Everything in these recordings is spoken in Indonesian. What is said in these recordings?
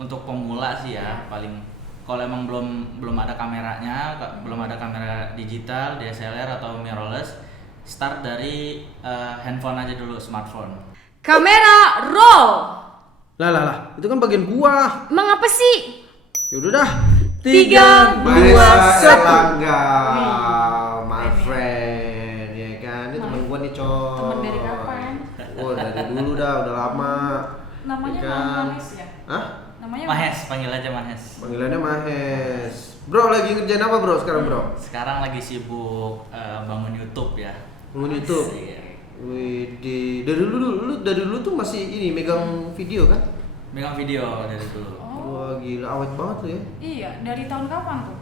untuk pemula sih ya paling kalau emang belum ada kameranya, belum ada kamera digital, DSLR atau mirrorless, start dari handphone aja dulu, smartphone. Kamera roll. Lah, itu kan bagian gua. Emang apa sih? Yaudah dah. 3, 2, 1. My friend, ya kan? Ini temen gua nih, Cok. Temen dari kapan? Oh, dari dulu dah, udah lama. Namanya Ya kan? Mahes ya? Hah? Namanya Mahes, panggil aja Mahes. Panggilannya Mahes. Bro, lagi ngerjain apa bro sekarang bro? Sekarang lagi sibuk bangun YouTube ya. Bangun YouTube? Iya. Widih, dari dulu tuh masih ini megang video kan? Megang video dari dulu. Wah gila, awet banget tuh ya. Iya, dari tahun kapan tuh?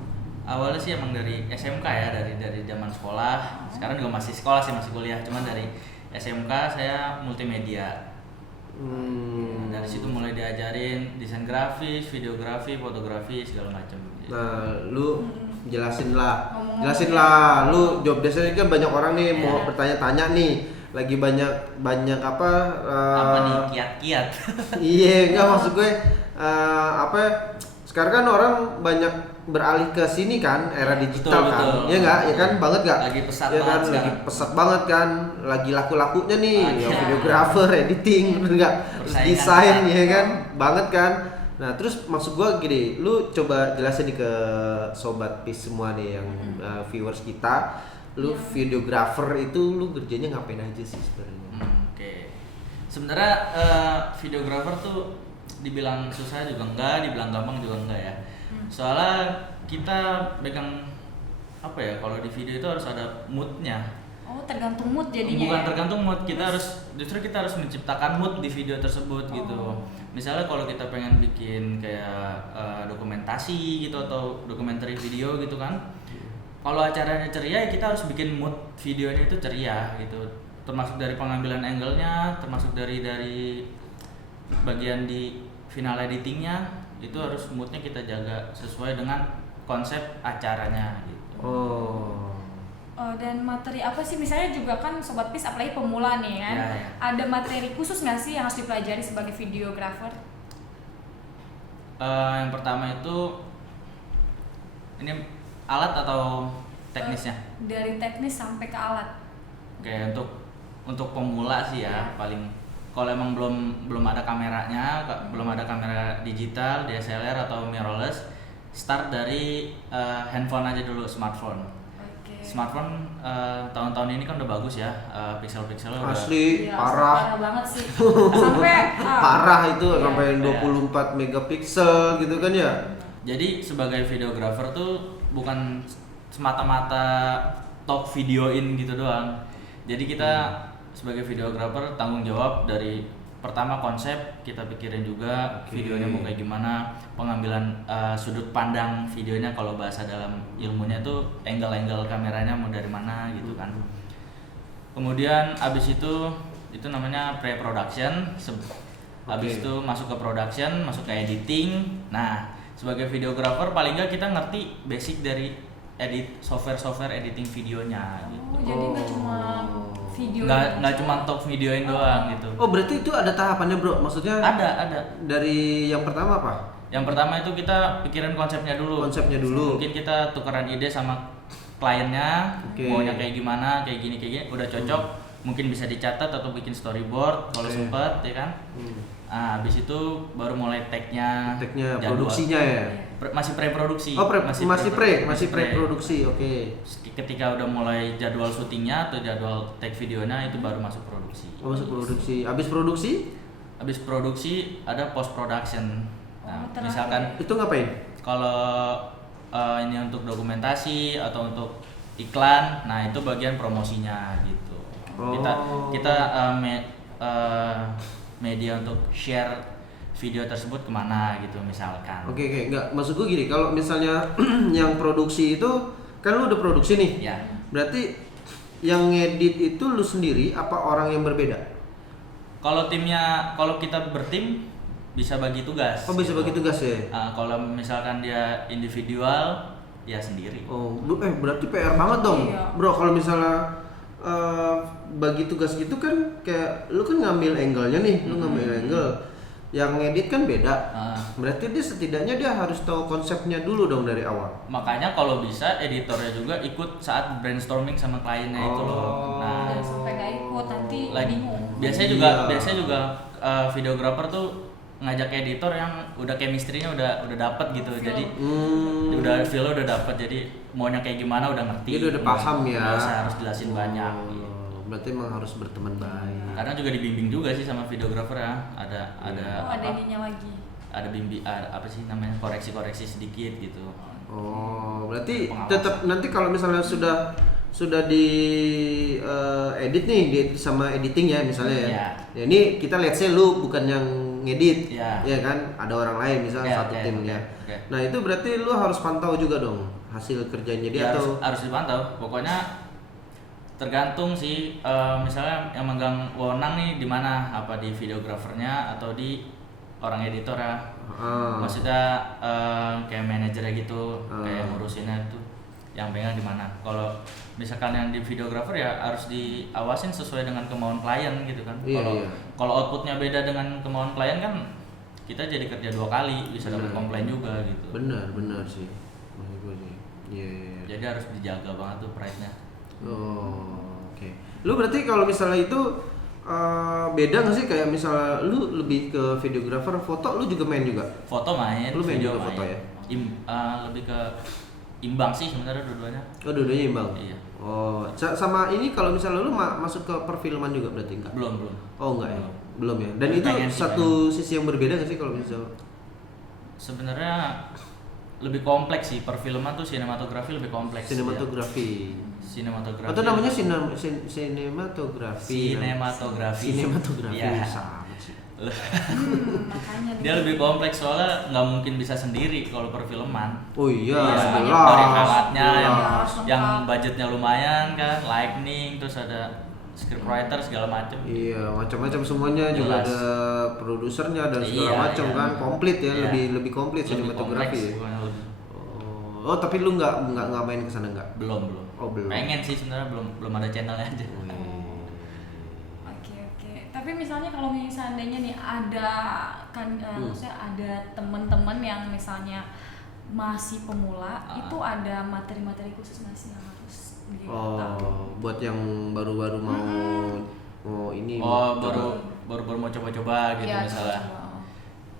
Awalnya sih emang dari SMK ya, dari zaman sekolah. Sekarang juga masih sekolah sih, masih kuliah. Cuman dari SMK saya multimedia. Dari situ mulai diajarin desain grafis, videografi, fotografi segala macam. Nah, lu jelasin lah, Ngomong-ngomong lu job desk kan banyak orang nih Iya. mau bertanya-tanya nih, lagi banyak apa? Apa nih kiat-kiat? Iya, enggak maksud gue apa? Sekarang kan orang banyak beralih ke sini kan, era digital Betul, kan, betul. ya enggak, ya kan banget enggak? Lagi pesat ya kan, banget lagi sekarang. pesat banget kan, lagi laku-lakunya nih, Lagi. yang videographer, editing, bener enggak? Terus Persaingan desain, ketat. ya kan, banget kan. Nah terus maksud gua gini, lu coba jelasin nih ke sobat PIS semua nih yang viewers kita, lu videographer itu lu kerjanya ngapain aja sih sebenarnya? Oke. Sebenarnya videographer tuh dibilang susah juga enggak, dibilang gampang juga enggak ya. Soalnya kita pegang apa ya, kalau di video itu harus ada moodnya. Oh, tergantung mood jadinya. Bukan ya? tergantung mood, kita harus menciptakan mood di video tersebut gitu. Misalnya kalau kita pengen bikin kayak dokumentasi gitu atau dokumenter video gitu kan. Kalau acaranya ceria ya kita harus bikin mood videonya itu ceria gitu. Termasuk dari pengambilan angle-nya, termasuk dari bagian di final editingnya, itu harus moodnya kita jaga sesuai dengan konsep acaranya gitu. Dan materi apa sih, misalnya juga kan Sobat PIS apalagi pemula nih kan, Ya. ada materi khusus nggak sih yang harus dipelajari sebagai videographer? Yang pertama itu ini alat atau teknisnya? Dari teknis sampai ke alat. Oke, untuk pemula sih ya paling kalau emang belum ada kameranya, belum ada kamera digital, DSLR atau mirrorless, start dari handphone aja dulu, smartphone. Smartphone tahun-tahun ini kan udah bagus ya, pixel-pixelnya udah Asli, Iya, parah banget sih. Sampai parah itu Iya. sampai 24 megapiksel gitu kan ya. Jadi sebagai videographer tuh bukan semata-mata talk videoin gitu doang. Jadi kita sebagai videographer tanggung jawab dari pertama konsep kita pikirin juga, videonya mau kayak gimana, pengambilan sudut pandang videonya, kalau bahasa dalam ilmunya tuh angle kameranya mau dari mana gitu kan. Kemudian abis itu namanya pre-production. Abis itu masuk ke production, masuk ke editing. Nah, sebagai videographer paling nggak kita ngerti basic dari software editing videonya gitu. jadi nggak cuma video. Nggak cuma talk videoin doang gitu. Oh berarti itu ada tahapannya bro, maksudnya Ada. dari yang pertama apa? Yang pertama itu kita pikirin konsepnya dulu. Mungkin kita tukeran ide sama kliennya, maunya kayak gimana, kayak gini, udah cocok, mungkin bisa dicatat atau bikin storyboard kalau sempet ya kan. Nah, habis itu baru mulai tag-nya, produksinya ya. Masih pre-produksi. Masih pre-produksi, oke. Ketika udah mulai jadwal syutingnya atau jadwal tag videonya itu baru masuk produksi. Oh, masuk produksi. Habis produksi? Habis produksi ada post production. Nah, misalkan itu ngapain? kalau ini untuk dokumentasi atau untuk iklan, nah itu bagian promosinya gitu. Kita media untuk share video tersebut kemana gitu misalkan. Oke, enggak, maksud gue gini, kalau misalnya yang produksi itu kan lu udah produksi nih. Ya. Berarti yang ngedit itu lu sendiri apa orang yang berbeda? Kalau kita bertim bisa bagi tugas. Oh, bisa bagi tugas ya? Kalau misalkan dia individual ya sendiri. Oh, berarti PR banget dong. Iya. Bro, kalau misalnya bagi tugas gitu kan kayak lu kan ngambil angle-nya nih, lu ngambil angle. yang ngedit kan beda. Ah. Berarti dia setidaknya dia harus tahu konsepnya dulu dong dari awal. Makanya kalau bisa editornya juga ikut saat brainstorming sama kliennya itu loh. Nah, Jangan sampai nggak ikut nanti lagi bingung. biasanya juga videographer tuh ngajak editor yang udah chemistry-nya udah dapet gitu. Jadi udah feel udah dapet, jadi maunya kayak gimana udah ngerti. Jadi udah paham ya. Nggak usah harus jelasin banyak. Gitu. Berarti emang harus berteman baik. Kadang juga dibimbing juga sih sama videographer ya. Ada Ada ininya lagi. ada apa sih namanya, koreksi sedikit gitu. Oh, berarti Pengawasan. tetap nanti kalau misalnya sudah di edit nih, di sama editing ya misalnya ya. Iya. Ya ini kita lihat sih lu bukan yang ngedit, Iya. ya kan? Ada orang lain misalnya Iya, satu oke, tim oke, ya. oke. Nah itu berarti lu harus pantau juga dong hasil kerjanya dia Ya, atau harus dipantau. Pokoknya tergantung sih, misalnya yang megang wewenang nih di mana, apa di videografernya atau di orang editor ya. Maksudnya kayak manajernya gitu, kayak ngurusinnya tuh yang pegang di mana. Kalau misalkan yang di videografer ya harus diawasin sesuai dengan kemauan klien gitu kan. Iya, Kalau iya. kalau outputnya beda dengan kemauan klien kan kita jadi kerja 2 kali, bisa dapat komplain juga gitu. benar sih. Maksud gua sih. Iya. Jadi harus dijaga banget tuh pride-nya. Oh, oke. Lu berarti kalau misalnya itu beda nggak sih kayak misalnya lu lebih ke videografer, foto lu juga main juga? Foto main, Lu main video juga foto ya? Lebih ke imbang sih sebenarnya dua-duanya. Oh, dua-duanya imbang. Iya. Oh, sama ini kalau misalnya lu masuk ke perfilman juga berarti enggak? Belum. Oh, enggak ya. Belum ya. Dan itu Pengen sih, satu sisi yang berbeda nggak sih kalau misalnya? Sebenarnya lebih kompleks sih, perfilman tuh sinematografi lebih kompleks. Sinematografi. Ya. Sinematografi. Atau namanya sinematografi. Sinematografi. Sinematografi. Iya. Sama sih. Makanya Dia lebih kompleks soalnya nggak mungkin bisa sendiri kalau perfilman. Oh iya, Iya, jelas. dari alatnya Jelas, yang lengkap. budgetnya lumayan kan, lightning, terus ada scriptwriter segala macem. Iya, macam-macam semuanya juga Jelas. ada produsernya dan segala Iya, macam iya. kan, komplit ya, Iya. lebih komplit Lebih sinematografi ya. kompleks, bukan lebih. Oh, tapi lu nggak main ke sana nggak? Belum. Oh, belum. Pengen sih sebenarnya, belum ada channelnya aja. Oke. Tapi misalnya kalau seandainya nih ada kan maksudnya ada teman-teman yang misalnya masih pemula, itu ada materi-materi khusus nggak sih yang harus dia tahu? Oh, buat yang baru-baru mau ini Oh, mau baru mau coba-coba gitu Iya, misalnya. coba.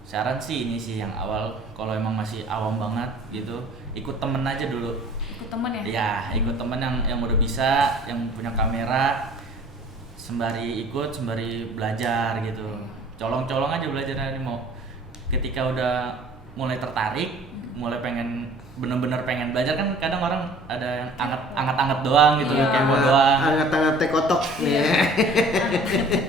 Saran sih ini sih yang awal, kalau emang masih awam banget gitu, ikut temen aja dulu. Ikut teman ya? Ya, ikut temen yang udah bisa, yang punya kamera, sembari ikut, sembari belajar gitu. Colong-colong aja belajarnya, mau ketika udah mulai tertarik, mulai bener-bener pengen belajar kan, kadang orang ada yang anget-anget doang gitu, Iya. kepo doang. Hangat-hangat teh kotok Iya. nih.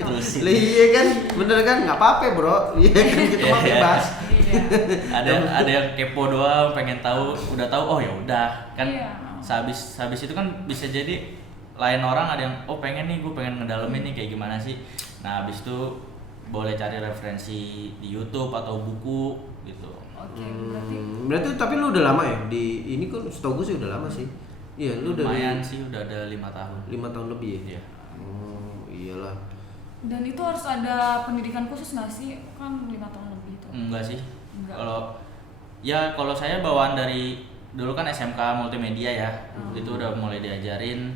Terus sih. Lah iya kan, bener kan, nggak apa-apa bro. Iya kan, kita mah Iya. bebas. Iya. ada yang kepo doang, pengen tahu, udah tahu, oh ya udah kan. Iya. Sehabis itu kan bisa jadi lain orang ada yang pengen nih, gue pengen ngedalemin nih kayak gimana sih. Nah habis itu boleh cari referensi di YouTube atau buku gitu. Oke, berarti Berarti tapi lu udah lama ya di ini kan, setahu gue sih udah lama sih. Iya, lu Lumayan dari sih, udah ada 5 tahun. 5 tahun lebih ya. Iya. Oh iyalah. dan itu harus ada pendidikan khusus nggak sih? Kan 5 tahun lebih itu. Enggak sih. Enggak. Kalau saya bawaan dari dulu kan SMK multimedia ya. Itu udah mulai diajarin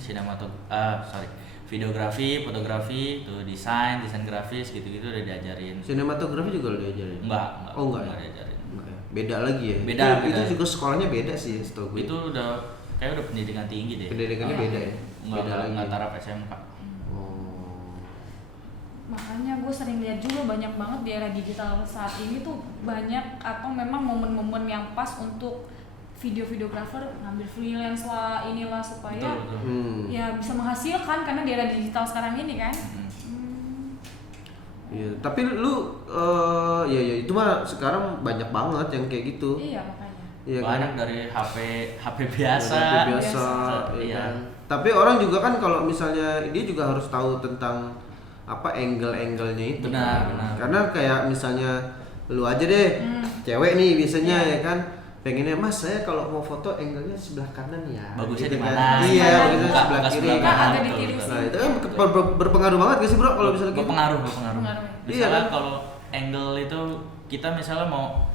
videografi, fotografi, tuh desain grafis gitu-gitu udah diajarin. Sinematografi juga lu diajarin? Enggak. Oh enggak ya? diajarin. Enggak ya? Beda lagi ya? Beda. Itu juga sekolahnya beda sih setahu gue. Itu kayak udah pendidikan tinggi deh. pendidikannya beda ya? Enggak taraf SMK. Oh. Makanya gue sering lihat juga banyak banget di era digital saat ini tuh banyak atau memang momen-momen yang pas untuk videografer ngambil freelance lah inilah supaya Betul. ya bisa menghasilkan karena di era digital sekarang ini kan. Iya, tapi lu ya itu mah sekarang banyak banget yang kayak gitu. Iya makanya. Iya Banyak kan? dari HP biasa. HP biasa, Iya. iya kan? Tapi orang juga kan kalau misalnya dia juga harus tahu tentang apa angle-angle-nya itu. Benar, kan? benar. Karena kayak misalnya lu aja deh, cewek nih biasanya ya kan, pengennya mas saya kalau mau foto angle-nya sebelah kanan ya. Bagusnya gitu di kan. mana? Iya, Buka- bagusnya buka sebelah kiri. sebelah Kan kanan, agak betul, ditirusin. betul. Nah itu kan berpengaruh banget gak sih bro kalau misalnya gitu? Berpengaruh. Berpengaruh. Iya Misalnya kan? angle itu kita misalnya mau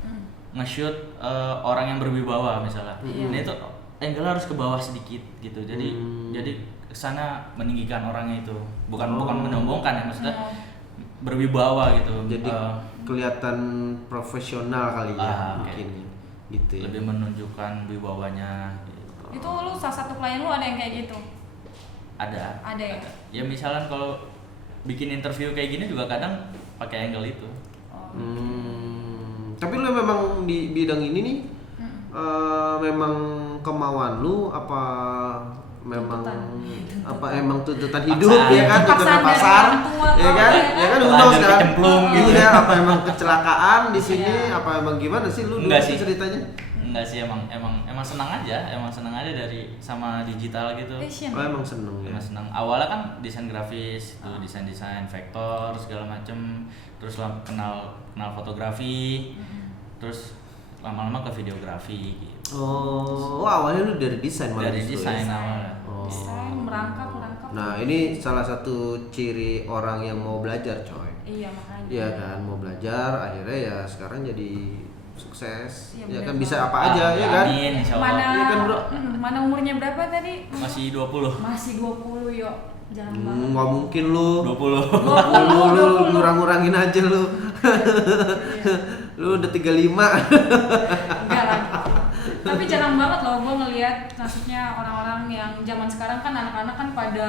nge-shoot orang yang berwibawa misalnya. Nah itu angle harus ke bawah sedikit gitu. Jadi kesana meninggikan orangnya itu. Bukan menyombongkan ya, maksudnya berwibawa gitu. Jadi kelihatan profesional kali ya mungkin gitu ya. Lebih menunjukkan wibawanya gitu. Itu lu salah satu klien lu ada yang kayak gitu? Ada ya? Ya misalnya kalau bikin interview kayak gini juga kadang pakai angle itu. Tapi lu memang di bidang ini nih memang kemauan lu apa memang emang tuntutan hidup ya kan, tuntutan pasar ya kan udah sekarang ya apa emang kecelakaan di sini apa emang gimana sih lu Enggak sih ceritanya? Enggak sih, emang senang aja dari sama digital gitu. Emang seneng ya. Emang senang. Awalnya kan desain grafis, itu desain vektor segala macem, terus kenal fotografi, terus lama-lama ke videografi gitu. Awalnya lu dari desain malah. Dari desain awalnya. Desain merangkap. Nah, ini salah satu ciri orang yang mau belajar, coy. Iya, makanya. Iya kan, mau belajar akhirnya ya sekarang jadi sukses. Ya kan bener. bisa apa aja ya kan. Amin, insyaallah. Iya kan, Bro? Mana umurnya berapa tadi? Masih 20. Masih 20, yuk. Jangan banget. Nggak mungkin lu. 20. Lu ngurang-ngurangin aja lu. Lu udah 35. Enggak lah. Tapi jarang banget loh gue ngelihat, maksudnya orang-orang yang zaman sekarang kan anak-anak kan pada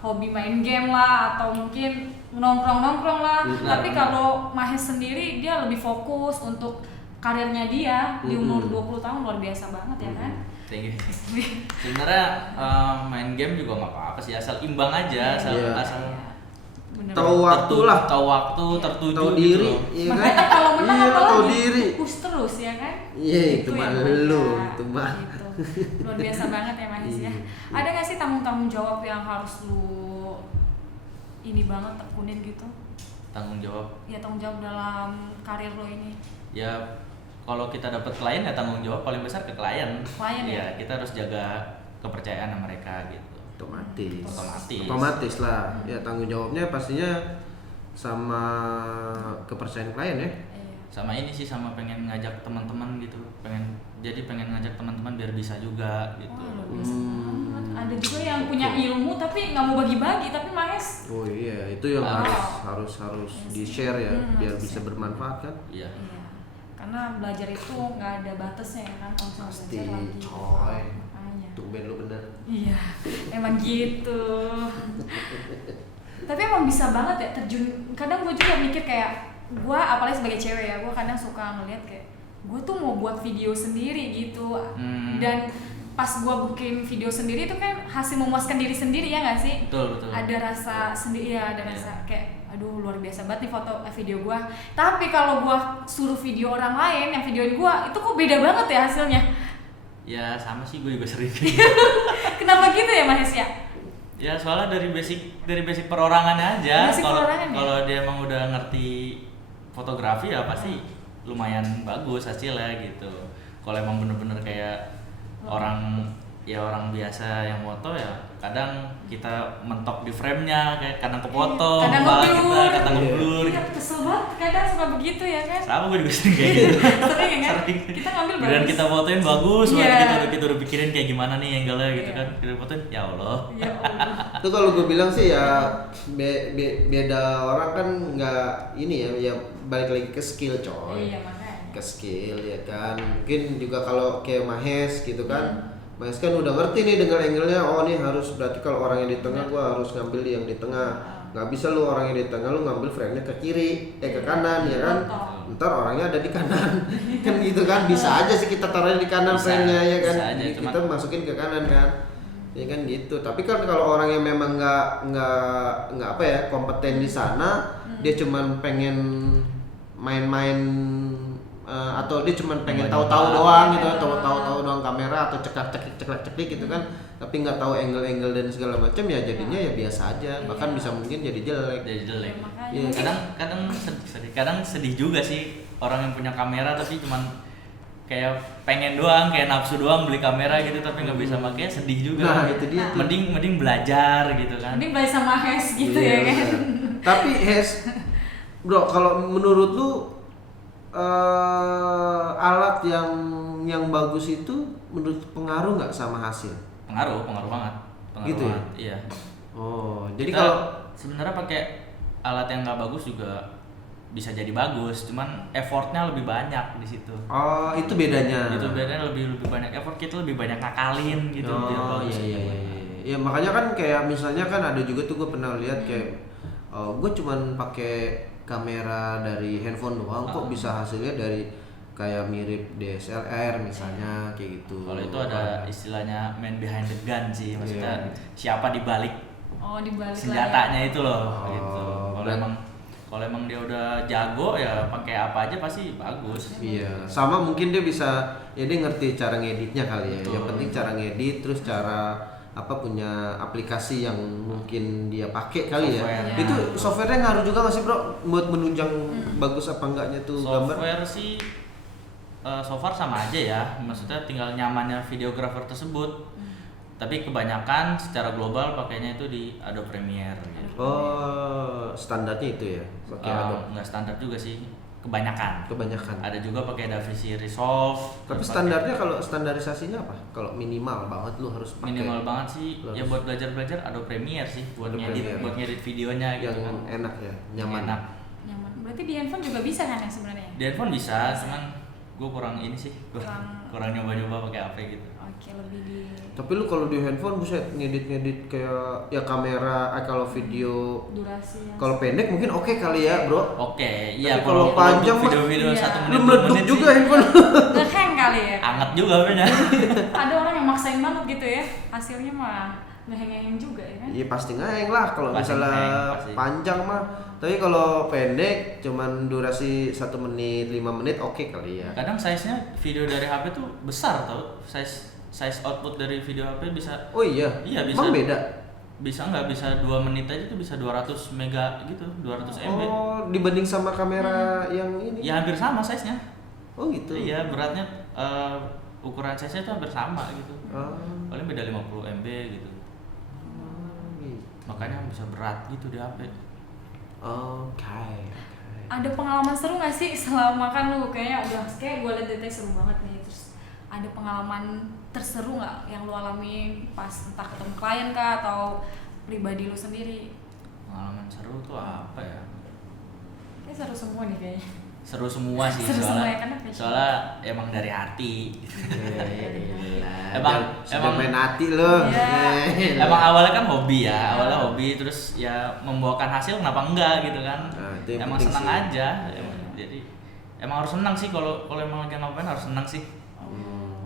hobi main game lah atau mungkin nongkrong lah. Tapi kalau Mahes sendiri dia lebih fokus untuk karirnya dia di umur 20 tahun, luar biasa banget ya kan. Thank you. Sebenarnya main game juga nggak apa-apa sih, asal imbang aja, asal tahu waktu lah, tertuju, tahu gitu diri, loh. iya kan? Makanya kalau menang apalagi tahu diri, push terus ya kan? Iya itu mah lu, itu mah. Gitu. Luar biasa banget ya Mahes ya. Ada nggak sih tanggung jawab yang harus lu ini banget tekunin gitu? Tanggung jawab? Ya tanggung jawab dalam karir lo ini. Ya kalau kita dapat klien ya tanggung jawab paling besar ke klien. Ya kita harus jaga kepercayaan sama mereka gitu. Otomatis lah. Ya tanggung jawabnya pastinya sama kepercayaan klien ya. Sama ini sih, sama pengen ngajak teman-teman gitu, pengen ngajak teman-teman biar bisa juga gitu. Ada juga yang punya ilmu tapi nggak mau bagi-bagi, tapi Mahes. Oh iya, itu yang harus di share ya, biar bisa bermanfaat kan. Iya. Karena belajar itu nggak ada batasnya ya kan, kalau misalnya pasti belajar lagi. Coy. Tumben lu bener. Iya, emang gitu. Tapi emang bisa banget ya terjun. Kadang gue juga mikir kayak, gue apalagi sebagai cewek ya, gue kadang suka ngeliat kayak gue tuh mau buat video sendiri gitu. Dan pas gue bikin video sendiri itu kan hasil memuaskan diri sendiri ya nggak sih? Betul. Ada rasa sendiri ya, ada rasa kayak aduh luar biasa banget nih video gue. Tapi kalau gue suruh video orang lain yang videoin gue, itu kok beda banget ya hasilnya. Ya sama sih, gue juga sering. Kenapa gitu ya Mahes ya? Ya soalnya dari basic perorangannya aja. Kalau dia emang udah ngerti fotografi ya pasti lumayan bagus hasilnya gitu. Kalau emang bener-bener kayak orang biasa yang foto ya kadang kita mentok di frame-nya, kayak kadang kepotong, kadang ngeblur. Iya, kesel banget kadang suka begitu ya kan. Sama gue juga sering kayak gitu. Sering ya kan? Kita ngambil bagus. Dan kita fotoin bagus, kita udah pikirin kayak gimana nih angle-nya gitu kan. Kita fotoin, ya Allah. Itu kalau gue bilang sih ya beda orang kan nggak ini ya balik lagi ke skill coy. Iya makanya. Ke skill ya kan. Mungkin juga kalau kayak Mahes gitu kan. Mahes kan udah ngerti nih dengan angle-nya, oh nih harus berarti kalau orang yang di tengah gua harus ngambil yang di tengah. Nggak bisa lu orang yang di tengah lu ngambil frame-nya ke kiri, ke kanan ya kan. Ntar orangnya ada di kanan. Kan gitu kan, bisa aja sih kita taruhnya di kanan frame-nya ya kan. Kita masukin ke kanan kan. Ya kan gitu. Tapi kan kalau orang yang memang nggak apa ya, kompeten di sana, dia cuman pengen main-main atau dia cuma pengen tahu-tahu doang gitu, tahu-tahu doang kamera atau ceklek-ceklek gitu kan, tapi nggak tahu angle-angle dan segala macam ya jadinya ya biasa aja, bahkan bisa mungkin jadi jelek. Ya, kadang sedih juga sih orang yang punya kamera tapi cuman kayak pengen doang, kayak nafsu doang beli kamera gitu tapi nggak bisa makanya, sedih juga. Nah itu dia. Mending belajar gitu kan. Mending belajar sama Hes gitu ya kan. Tapi Hes Bro, kalau menurut lu alat yang bagus itu menurut pengaruh nggak sama hasil? Pengaruh banget. Gitu ya? Banget, iya. Oh, jadi Kita kalau sebenarnya pakai alat yang nggak bagus juga bisa jadi bagus, cuman effortnya lebih banyak di situ. itu bedanya. Itu bedanya lebih banyak effort, kita lebih banyak ngakalin gitu biar Oh bagus. iya. Ya makanya kan kayak misalnya kan ada juga tuh gue pernah lihat kayak gue cuman pakai kamera dari handphone doang kok bisa hasilnya dari kayak mirip DSLR misalnya kayak gitu. Kalau itu ada istilahnya man behind the gun sih, maksudnya Iya. siapa di balik Oh, dibalik senjatanya itu loh Oh, gitu. berat. Kalau emang dia udah jago ya pakai apa aja pasti bagus. Iya, sama mungkin dia bisa ya dia ngerti cara ngeditnya kali ya. Betul. Yang penting cara ngedit terus cara punya aplikasi yang mungkin dia pakai kali ya. Software-nya. Itu softwarenya ngaruh juga nggak sih bro buat menunjang bagus apa enggaknya tuh gambar? Software sih so far sama aja ya, maksudnya tinggal nyamannya videographer tersebut. Tapi kebanyakan secara global pakainya itu di Adobe Premiere gitu. Oh, standarnya itu ya. Pakai Adobe. Nggak standar juga sih, kebanyakan. Ada juga pakai DaVinci Resolve. Tapi terus standarnya kalau standarisasinya apa? Kalau minimal banget lu harus pakai minimal banget sih Lu ya harus- buat belajar Adobe Premiere sih buat Adobe Premiere. ngedit videonya yang gitu kan. enak ya, nyaman. Enak. Nyaman. Berarti di handphone juga bisa kan ya sebenarnya? Di handphone bisa, cuman gue kurang ini sih, kurang nyoba-nyoba pakai apa gitu. Oke, lebih di Tapi lu kalau di handphone buset ngedit kayak ya kamera, kalau video durasi yang kalau pendek mungkin oke kali ya, Bro. Oke, iya Tapi kalau panjang mah- video-video Iya. 1 menit Lu 2 meletup menit juga sih, handphone. nge-hang kali ya. anget juga bener. Ada orang yang maksain banget gitu ya. Hasilnya mah nge-hang juga ya kan? Iya pasti ngeheng lah kalau Pasti misalnya ngeheng, pasti. panjang mah. Tapi kalau pendek cuman durasi 1 menit 5 menit oke kali ya. Kadang size-nya video dari HP tuh besar tau, size output dari video HP bisa Oh iya. Iya, bisa. Emang beda. bisa 2 menit aja tuh bisa 200 mega gitu, 200 MB. Oh, dibanding sama kamera yang ini. Ya hampir sama size-nya. Oh gitu. Iya, beratnya ukuran size-nya tuh hampir sama gitu. Oh, Paling beda 50 MB gitu. gitu. Makanya bisa berat gitu di HP. Oke. Ada pengalaman seru gak sih selama kan lu kayaknya udah kayak gue liat detek seru banget nih, terus ada pengalaman terseru nggak yang lu alami pas entah ketemu klien kah atau pribadi lu sendiri? Pengalaman seru tuh apa ya? Kayak seru semua nih kayaknya. Seru semua sih Seru semua soalnya. ya, karena passion. Soalnya emang dari hati. Sudah main hati lo. Iya. Emang awalnya kan hobi ya, awalnya hobi terus ya membuahkan hasil kenapa enggak gitu kan? Nah, itu yang Emang penting senang sih. aja. Jadi emang harus senang sih kalau emang lagi ngapain harus senang sih.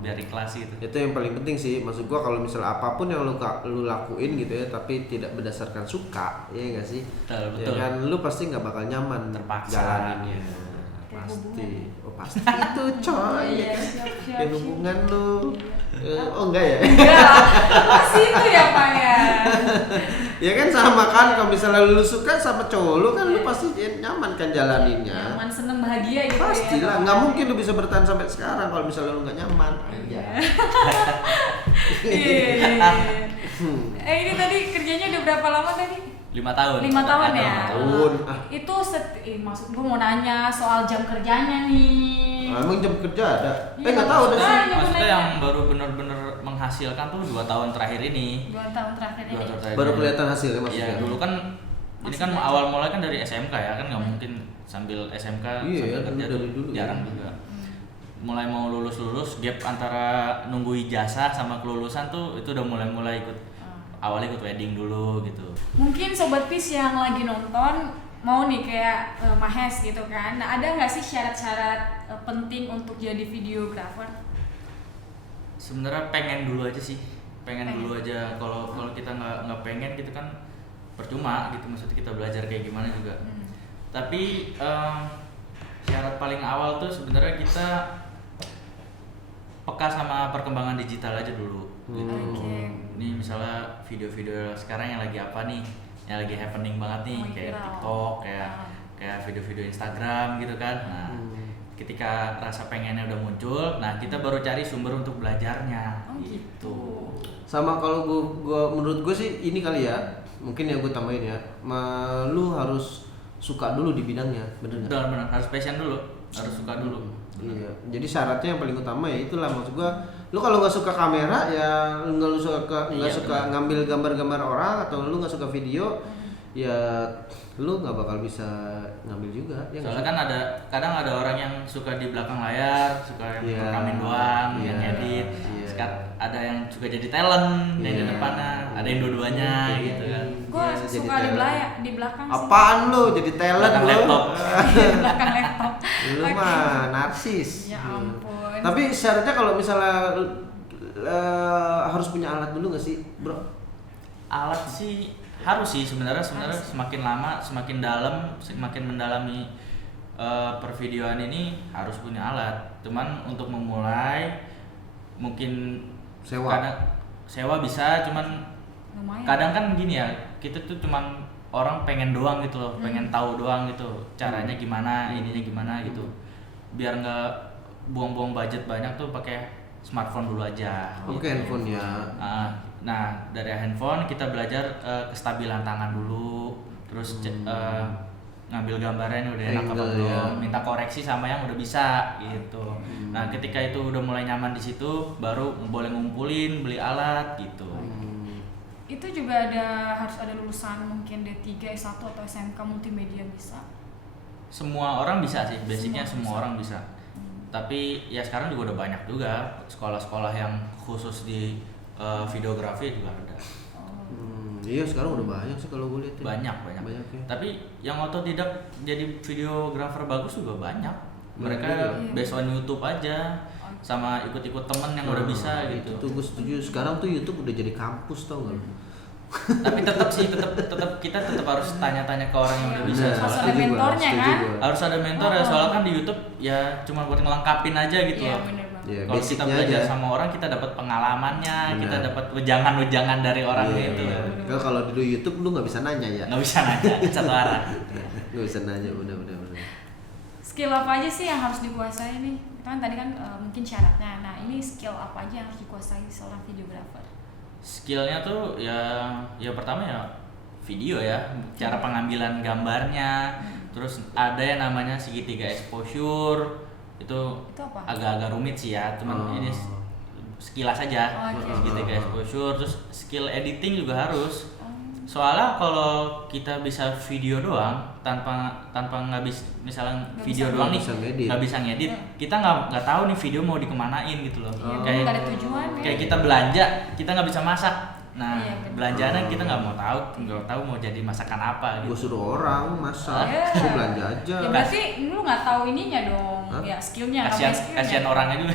Biar ikhlas gitu. Itu yang paling penting sih. Maksud gua kalau misal apapun yang lu lakuin gitu ya, tapi tidak berdasarkan suka, ya enggak sih? Betul, Ya betul. kan lu pasti nggak bakal nyaman Terpaksa. jalaninnya. Kayak Pasti. Oh, pasti itu coy. Iya, siap. Kayak hubungan lu. Oh enggak ya? Enggak lah, masih itu ya Pak ya. Ya kan sama kan kalau misalnya lu suka sama cowok lu kan lu pasti nyaman kan jalaninnya. Nyaman, seneng, bahagia gitu Pastilah, ya. nggak mungkin lu bisa bertahan sampai sekarang kalau misalnya lu nggak nyaman. Iya. Iya. Ini tadi kerjanya udah berapa lama tadi? 5 tahun. 5 tahun ya? 5 tahun. Itu maksud gue mau nanya soal jam kerjanya nih. Emang jam kerja ada? Iya, Nggak tahu ada sih. maksudnya- Maksudnya yang baru benar-benar menghasilkan tuh 2 tahun terakhir ini. 2 tahun terakhir 2 ini. tahun terakhir. Baru ini. kelihatan hasilnya maksudnya. Iya, dulu kan ini Masih kan belajar. awal mulai kan dari SMK ya, kan nggak mungkin sambil SMK Iya, sambil ya, kerja dari tuh dulu ya. jarang juga. Mulai mau lulus gap antara nunggu ijazah sama kelulusan tuh itu udah mulai ikut. Awalnya ikut wedding dulu gitu. Mungkin Sobat Pis yang lagi nonton mau nih kayak Mahes gitu kan. Nah, ada nggak sih syarat-syarat penting untuk jadi videographer? Sebenarnya pengen dulu aja sih, pengen Pengen. dulu aja. Kalau kita nggak pengen gitu kan percuma gitu, maksudnya kita belajar kayak gimana juga. Tapi syarat paling awal tuh sebenarnya kita peka sama perkembangan digital aja dulu. Gitu. Oke. Ini misalnya video-video sekarang yang lagi apa nih, yang lagi happening banget nih, Oh, kayak viral. TikTok, kayak video-video Instagram gitu kan. Nah, ketika rasa pengennya udah muncul, nah kita baru cari sumber untuk belajarnya. Oh, gitu. Sama kalau gua menurut gue sih ini kali ya, mungkin yang gue tambahin ya, lu harus suka dulu di bidangnya, bener nggak? Benar-benar harus passion dulu, harus suka dulu. Iya, jadi syaratnya yang paling utama ya itulah, maksud gua, lu kalau nggak suka kamera ya nggak suka Iya, ngambil gambar-gambar orang, atau lu nggak suka video ya lu nggak bakal bisa ngambil juga ya nggak Soalnya sih? kan kadang ada orang yang suka di belakang layar, suka yang Iya, rekamin doang, yang iya, edit. iya. Ada yang suka jadi talent yang di Iya. depannya, ada yang dua-duanya Iya, gitu kan. Gue Iya, jadi suka talent. di belakang sih. Apaan lu jadi talent Belakang lu? laptop. Di belakang laptop. Lu Oke. mah narsis. Ya ampun. Tapi syaratnya kalau misalnya harus punya alat dulu nggak sih, bro? Alat sih harus sih sebenarnya semakin lama semakin dalam semakin mendalami pervideoan ini harus punya alat. Cuman untuk memulai mungkin Sewa. sewa bisa, cuman Lumayan. kadang kan gini ya, kita tuh cuman orang pengen doang gitu loh, pengen tahu doang gitu caranya gimana, ininya gimana gitu, biar nggak buang-buang budget banyak tuh pakai smartphone dulu aja. Oke, handphone ya. Nah dari handphone kita belajar kestabilan tangan dulu, terus ngambil gambarnya udah enak apa Angle, belum, ya. minta koreksi sama yang udah bisa gitu. Nah ketika itu udah mulai nyaman di situ, baru boleh ngumpulin beli alat gitu. Itu juga harus ada lulusan mungkin D3, S1 atau SMK multimedia bisa. Semua orang bisa sih, basicnya Semua semua orang bisa. Tapi ya sekarang juga udah banyak juga sekolah-sekolah yang khusus di videografi juga ada. Iya, sekarang udah banyak sih kalau gue lihat ya. Banyak Banyak ya. Tapi yang otodidak jadi videografer bagus juga banyak. Mereka Banyak. based on YouTube aja, sama ikut-ikut temen yang udah bisa gitu. Itu gue setuju. Sekarang tuh YouTube udah jadi kampus, tau gak lu? Tapi tetap kita tetap harus tanya-tanya ke orang yang udah bisa. Bener, Harus ada setuju gua, mentornya, setuju kan? gua. Harus ada mentor ya, soalnya kan di YouTube ya cuma buat ngelengkapin aja gitu Iya loh. bener banget. Iya, Kalau kita basicnya belajar aja. sama orang, kita dapat pengalamannya, kita Benar. dapat wejangan-wejangan dari orang Iya, gitu. iya. Kalau di YouTube lu nggak bisa nanya ya. Nggak bisa nanya satu arah. Nggak bisa nanya, bener. Skill apa aja sih yang harus dikuasai nih? Itu kan tadi kan mungkin syaratnya. Nah ini skill apa aja yang harus dikuasai seorang videographer? Skillnya tuh ya pertama ya video ya, cara pengambilan gambarnya, terus ada yang namanya segitiga exposure, itu apa? agak-agak rumit sih ya, cuman ini sekilas aja. Oke. Segitiga exposure, terus skill editing juga harus. Soalnya kalau kita bisa video doang tanpa nggak bisa, misalnya Nggak video bisa doang nih ngedit. Ngedit. nggak bisa ngedit, kita nggak tahu nih video mau dikemanain gitu loh. Iya, Kayak nggak ada tujuan ya. kayak kita belanja, kita nggak bisa masak. Nah, Iya, bener. belanjaan kita nggak tahu mau jadi masakan apa Gue gitu. suruh orang masak, Iya. gue belanja aja. Ya berarti lu nggak tahu ininya dong, Hah? ya skillnya, nggak punya skillnya. Kasihan orangnya juga.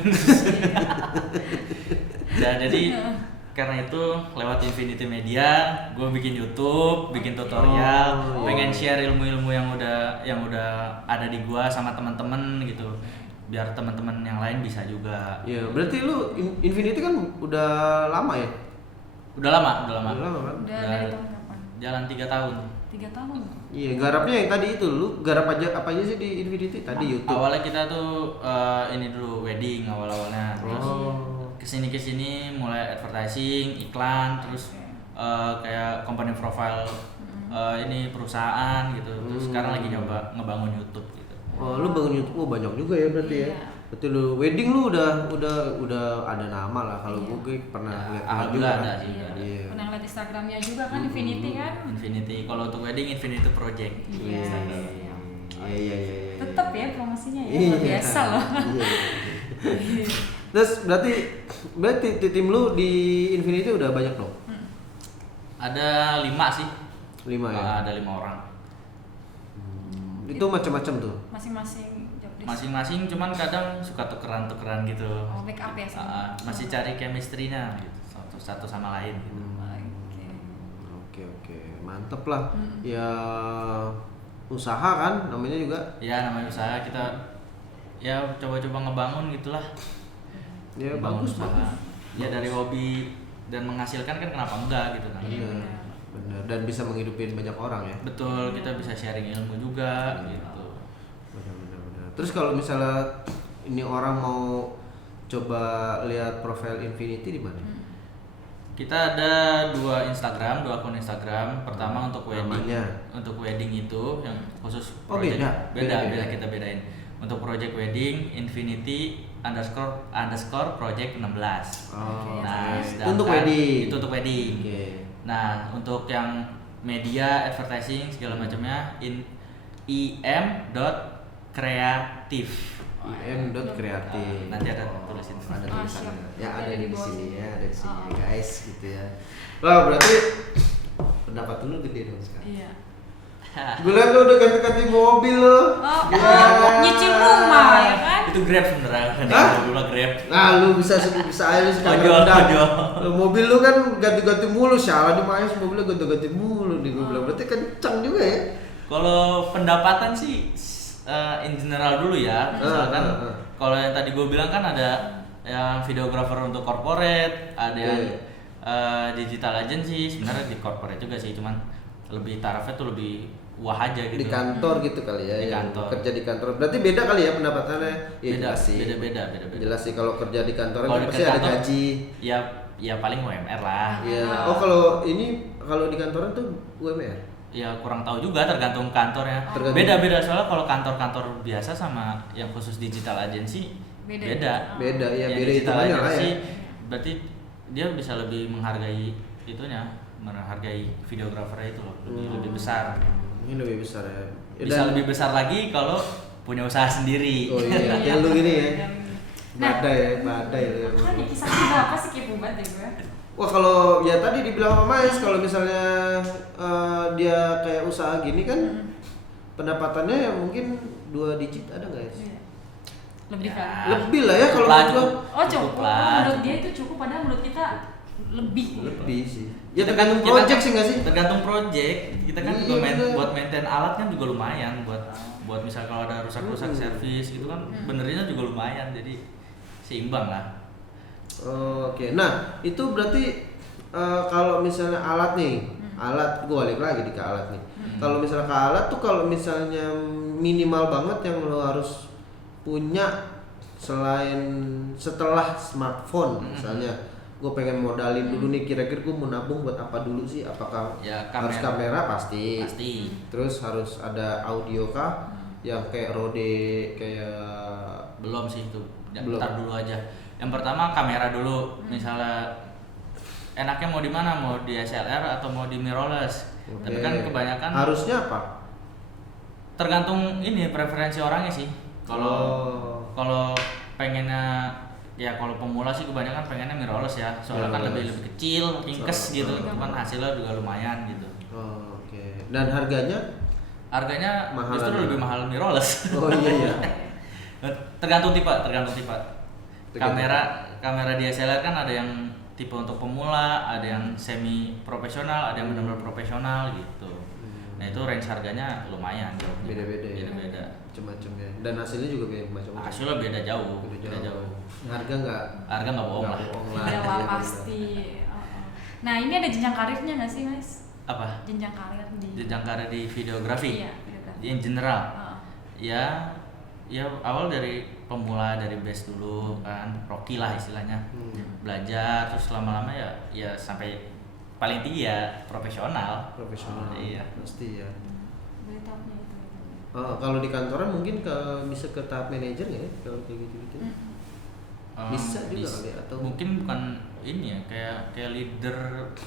Ya, jadi karena itu lewat Infinity Media, gue bikin YouTube, bikin tutorial, Oh, iya. pengen share ilmu-ilmu yang udah ada di gua sama teman-teman gitu, biar teman-teman yang lain bisa juga. Ya, berarti lu Infinity kan udah lama ya? Udah lama. Udah lama kan? Udah dari tahun kapan? Jalan 3 tahun. 3 tahun. Iya, garapnya yang tadi itu, lu garap aja apa aja sih di Infinity? Tadi YouTube. Awalnya kita tuh ini dulu wedding awal-awalnya. Terus Oh. kesini mulai advertising, iklan, terus kayak company profile ini perusahaan gitu. Terus sekarang lagi nyoba ngebangun YouTube gitu. Oh, lu bangun YouTube, oh banyak juga ya berarti ya. Iya. Berarti lu wedding lu udah ada nama lah. Kalau Iya. gue pernah Ya, lihat alhamdulillah juga ada kan. sih. Iya. Ada. Iya. Pernah lihat Instagramnya juga kan, Infinity kan? Infinity. Kalau untuk wedding Infinity Project. Iya. Iya. Tetap ya promosinya ya, Iya. luar biasa loh. Iya. Terus berarti tim lu di Infinity udah banyak dong? Ada 5 sih. 5 ya. Ada 5 orang. Itu macam-macam tuh. Masing-masing job desk. Masing-masing cuman kadang suka tukeran gitu. Oh, make up ya sih. Masih cari chemistry-nya gitu. Satu sama lain gitu. Oke, mantep lah. Ya usaha kan namanya juga. Ya namanya usaha, kita ya coba-coba ngebangun gitulah. Ya Bangun bagus usaha. bagus. Ya dari hobi dan menghasilkan kan kenapa enggak gitu kan. Iya. Benar. Dan bisa menghidupin banyak orang ya. Betul, kita bisa sharing ilmu juga gitu. Benar. Terus kalau misalnya ini orang mau coba lihat profil Infinity di mana? Kita ada dua akun Instagram. Pertama untuk wedding, Namanya? untuk wedding itu yang khusus Oh, project. beda? beda, Beda. kita bedain. Untuk project wedding Infinity_project 16. Oh, Nah, oke. sedangkan Untuk wedding. itu untuk wedding. Oke. Nah, untuk yang media, advertising segala macamnya im.kreatif. im.kreatif. Nanti ada tulisin. Ada Ah, tulisannya. siap. Ya ada Ada di di bawah sini sini. ya, ada di sini Oh. guys gitu ya. Wah, berarti pendapat lu gede dong sekarang. Iya. Gue liat lu udah ganti-ganti mobil lo. Oh, nyicil rumah ya kan? Itu Grab sebenarnya. Hah? Dulu Grab. Nah, lu bisa aja lu sekarang Ojol, udah. ojol. Lu mobil lu kan ganti-ganti mulu, salah di Mayas mobilnya ganti-ganti mulu nih gue bilang. Berarti kencang juga ya. Kalau pendapatan sih in general dulu ya. Misalkan kalau yang tadi gue bilang kan ada yang videographer untuk corporate, ada yang digital agency. Sebenarnya di corporate juga sih, cuman lebih tarafnya tuh lebih wah aja gitu. Di kantor gitu kali ya, Di yang kantor. kerja di kantor. Berarti beda kali ya pendapatannya. Ya, Beda, jelas sih. beda. Jelas sih kalau kerja di kantor Kalau kan di pasti ada kantor, gaji. Ya paling UMR lah. Iya. Oh, kalau di kantoran tuh UMR. Ya kurang tahu juga tergantung kantornya. Tergantung. Beda soalnya kalau kantor-kantor biasa sama yang khusus digital agency Beda. Beda ya, Yang beda digital hitungannya lah ya. agency berarti dia bisa lebih menghargai videografernya itu loh, lebih besar. Ini lebih besar ya. Bisa lebih besar lagi kalau punya usaha sendiri. Oh iya, kayak lu gini ya. Nah, Badai ya. makanya kisah kita apa sih kepo banget ya gue? Wah, kalau ya tadi dibilang sama Mais, kalau misalnya dia kayak usaha gini kan pendapatannya ya mungkin 2 digit ada nggak ya? Iya. Lebih Ya. kan? Lebih lah ya kalau Cukup lah, menurut gua. Oh cukup. lah, Menurut dia cukup. itu cukup, padahal menurut kita lebih. Lebih sih. Ya tergantung project sih nggak sih? Tergantung project. Kita kan Iya, juga bener. buat maintain alat kan juga lumayan, buat misal kalau ada rusak-rusak servis gitu kan benerinnya juga lumayan, jadi seimbang lah. Oke. Nah, itu berarti kalau misalnya alat nih, alat gua balik lagi ke alat nih. Kalau misalnya ke alat tuh kalau misalnya minimal banget yang lo harus punya setelah smartphone misalnya, gue pengen modalin dulu nih, kira-kira gue mau nabung buat apa dulu sih? Apakah Ya, harus kamera pasti. Pasti. Terus harus ada audio kah? Yang kayak Rode, kayak Belum sih itu. Belum. Ntar dulu aja. Yang pertama kamera dulu. Misalnya enaknya mau di mana? Mau di SLR atau mau di mirrorless? Tapi kan kebanyakan harusnya apa? tergantung ini preferensi orangnya sih. Kalau pengennya ya kalau pemula sih kebanyakan pengennya mirrorless ya. Soalnya kan lebih kecil, ringkes gitu. Cuman hasilnya juga lumayan gitu. Oke. Dan harganya? Harganya Mahalan justru ya? lebih mahal mirrorless. Oh iya. Tergantung tipe. Kamera DSLR kan ada yang tipe untuk pemula, ada yang semi profesional, ada yang benar-benar profesional gitu. Nah itu range harganya lumayan jauh. Beda-beda ya. Beda-beda. Macam-macam ya. Dan hasilnya juga beda macam-macam. Hasilnya beda jauh. Beda jauh. Harga nggak Harga nggak bohong lah. lah. Iya lah Iya, pasti. Nah ini ada jenjang karirnya nggak sih Mas? Apa? Jenjang karir di. Jenjang karir di videografi. Iya, videografi. In general. Heeh. Ya awal dari pemula, dari base dulu kan, Rocky lah istilahnya. Belajar terus lama-lama ya sampai paling tinggi ya profesional. Iya. Pasti ya. Dari tahapnya itu. Kalau di kantoran mungkin bisa ke tahap manajer nggak ya kalau kayak gitu-gitu? Bisa juga kali ya, atau mungkin bukan ini ya kayak leader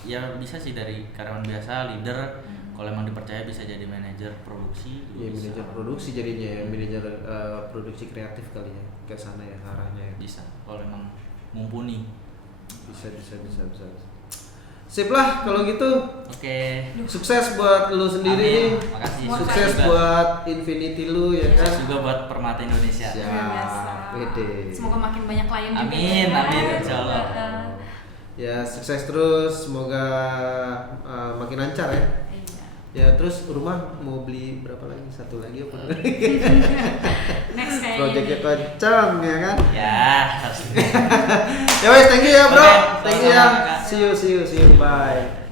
ya, bisa sih dari karyawan biasa leader. Kalau emang dipercaya bisa jadi manajer produksi. ya bisa. manajer produksi jadinya ya, manajer produksi kreatif kali ya, ke sana ya arahnya ya. Bisa kalau emang mumpuni. Bisa. Sip lah kalau gitu. Oke. Sukses buat lu sendiri Amin. nih. Makasih. Sukses juga. buat Infinity lu ya kan. Sukses juga buat Permata Indonesia. Siap. Luar biasa. Pede. Semoga makin banyak klien juga. Amin, ya. amin, insyaallah. Ya sukses terus, semoga makin lancar ya. Iya. Ya terus rumah mau beli berapa lagi? Satu lagi apa? Next kayaknya. Projectnya kencang ya kan? Ya, harus. Ya wes, thank you ya bro. Oke, Thank you ya. sama-sama, Kak. See you. Bye.